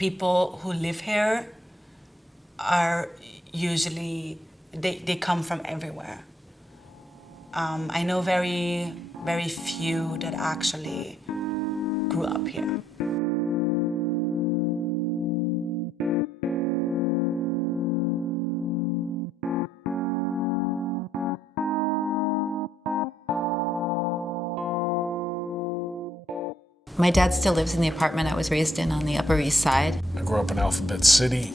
people who live here are usually, they come from everywhere. I know very few that actually grew up here. My dad still lives in the apartment I was raised in on the Upper East Side. I grew up in Alphabet City.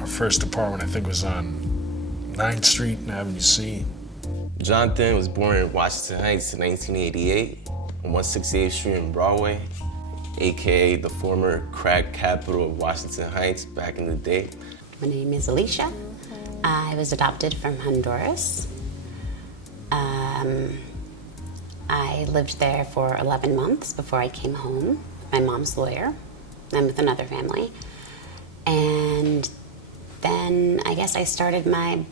Our first apartment, I think, was on 9th Street and Avenue C. Jonathan was born in Washington Heights in 1988 on 168th Street in Broadway, aka the former crack capital of Washington Heights back in the day. My name is Alicia. I was adopted from Honduras. I lived there for 11 months before I came home. My mom's lawyer. I'm with another family. And then I guess I started my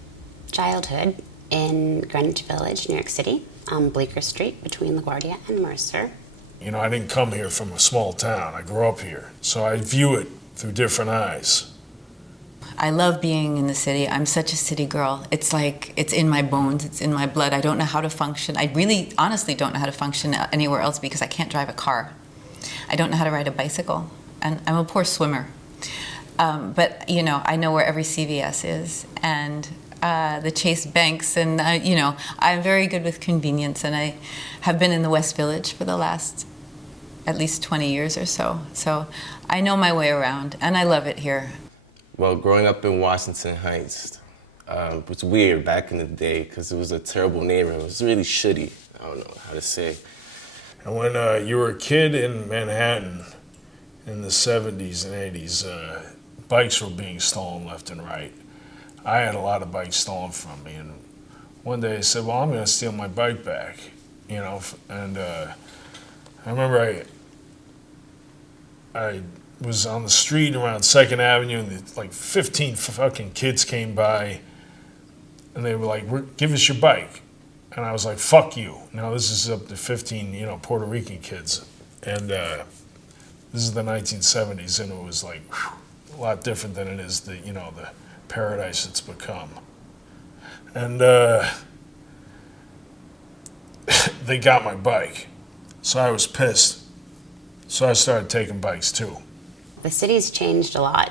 childhood in Greenwich Village, New York City, on Bleecker Street between LaGuardia and Mercer. You know, I didn't come here from a small town. I grew up here, so I view it through different eyes. I love being in the city. I'm such a city girl. It's like, it's in my bones, it's in my blood. I don't know how to function. I really, honestly don't know how to function anywhere else because I can't drive a car. I don't know how to ride a bicycle, and I'm a poor swimmer. But, you know, I know where every CVS is, and the Chase banks, and, you know, I'm very good with convenience, and I have been in the West Village for the last at least 20 years or so. So I know my way around, and I love it here. Well, growing up in Washington Heights was weird back in the day because it was a terrible neighborhood. It was really shitty. I don't know how to say. And when you were a kid in Manhattan in the 70s and 80s, bikes were being stolen left and right. I had a lot of bikes stolen from me, and one day I said, well, I'm going to steal my bike back, you know, and I remember I was on the street around 2nd Avenue, and like 15 fucking kids came by, and they were like, give us your bike. And I was like, fuck you. Now this is up to 15, you know, Puerto Rican kids. And this is the 1970s, and it was like a lot different than it is the, you know, the paradise it's become. And they got my bike. So I was pissed. So I started taking bikes too. The city's changed a lot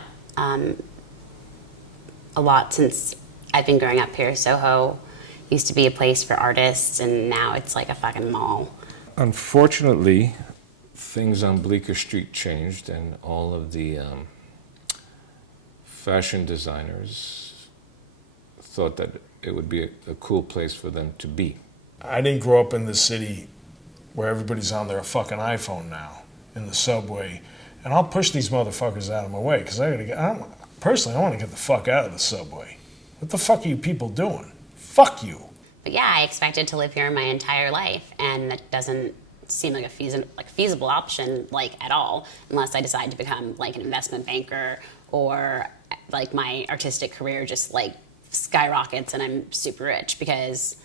since I've been growing up here. Soho used to be a place for artists, and now it's like a fucking mall. Unfortunately, things on Bleecker Street changed, and all of the fashion designers thought that it would be a cool place for them to be. I didn't grow up in the city where everybody's on their fucking iPhone now, in the subway. And I'll push these motherfuckers out of my way, because personally, I want to get the fuck out of the subway. What the fuck are you people doing? Fuck you. But yeah, I expected to live here my entire life, and that doesn't seem like a feasible option, like, at all, unless I decide to become like an investment banker, or like my artistic career just like skyrockets and I'm super rich, because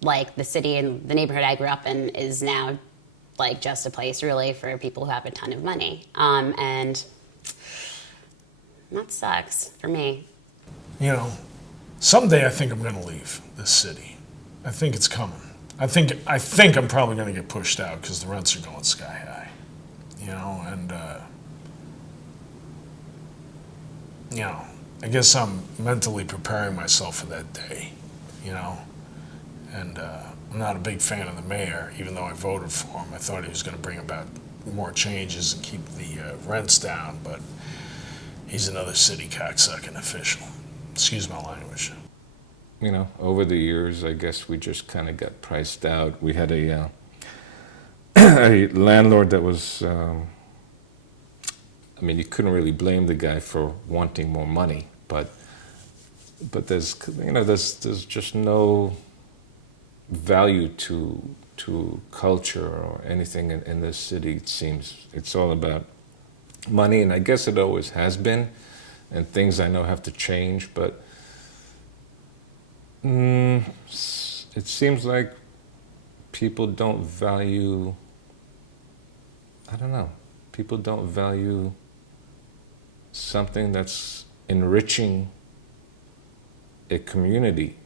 like the city and the neighborhood I grew up in is now like just a place really for people who have a ton of money. And that sucks for me. You know, someday I think I'm going to leave this city. I think it's coming. I think I'm probably going to get pushed out because the rents are going sky high. You know, and you know, I guess I'm mentally preparing myself for that day. You know, and I'm not a big fan of the mayor, even though I voted for him. I thought he was going to bring about more changes and keep the rents down, but he's another city cocksucking official. Excuse my language. You know, over the years, I guess we just kind of got priced out. We had a landlord that was, I mean, you couldn't really blame the guy for wanting more money, but there's, you know, there's just no value to culture or anything in this city. It seems it's all about money, and I guess it always has been, and things I know have to change, but it seems like people don't value, I don't know, People don't value something that's enriching a community,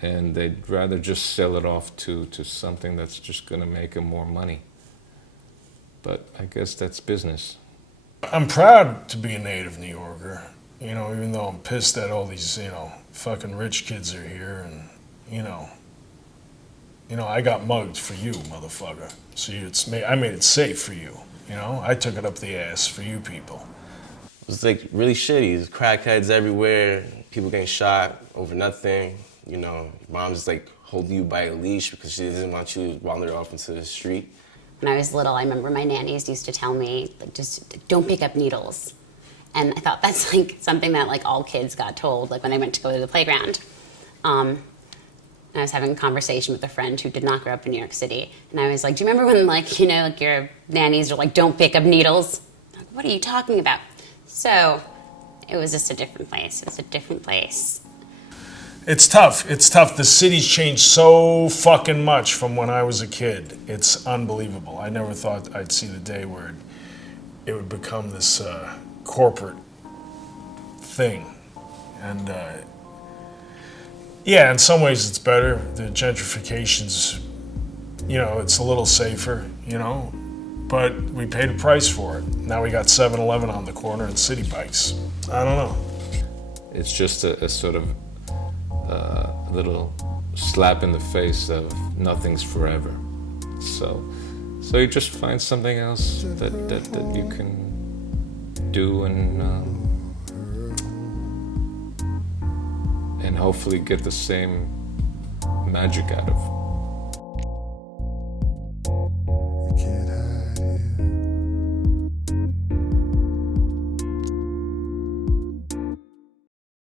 and they'd rather just sell it off to something that's just going to make them more money. But I guess that's business. I'm proud to be a native New Yorker, you know, even though I'm pissed that all these, you know, fucking rich kids are here, and, you know, I got mugged for you, motherfucker. So I made it safe for you, you know? I took it up the ass for you people. It was like really shitty. There's crackheads everywhere, people getting shot over nothing. You know, mom's like holding you by a leash because she doesn't want you to wander off into the street. When I was little, I remember my nannies used to tell me, like, just don't pick up needles. And I thought that's like something that like all kids got told, like when they went to go to the playground. And I was having a conversation with a friend who did not grow up in New York City. And I was like, do you remember when like, you know, like your nannies were like, don't pick up needles? Like, what are you talking about? So it was just a different place. It was a different place. It's tough. It's tough. The city's changed so fucking much from when I was a kid. It's unbelievable. I never thought I'd see the day where it would become this corporate thing. And yeah, in some ways it's better. The gentrification's, you know, it's a little safer, you know, but we paid a price for it. Now we got 7-Eleven on the corner and city bikes. I don't know. It's just a sort of little slap in the face of nothing's forever. So you just find something else that you can do and hopefully get the same magic out of.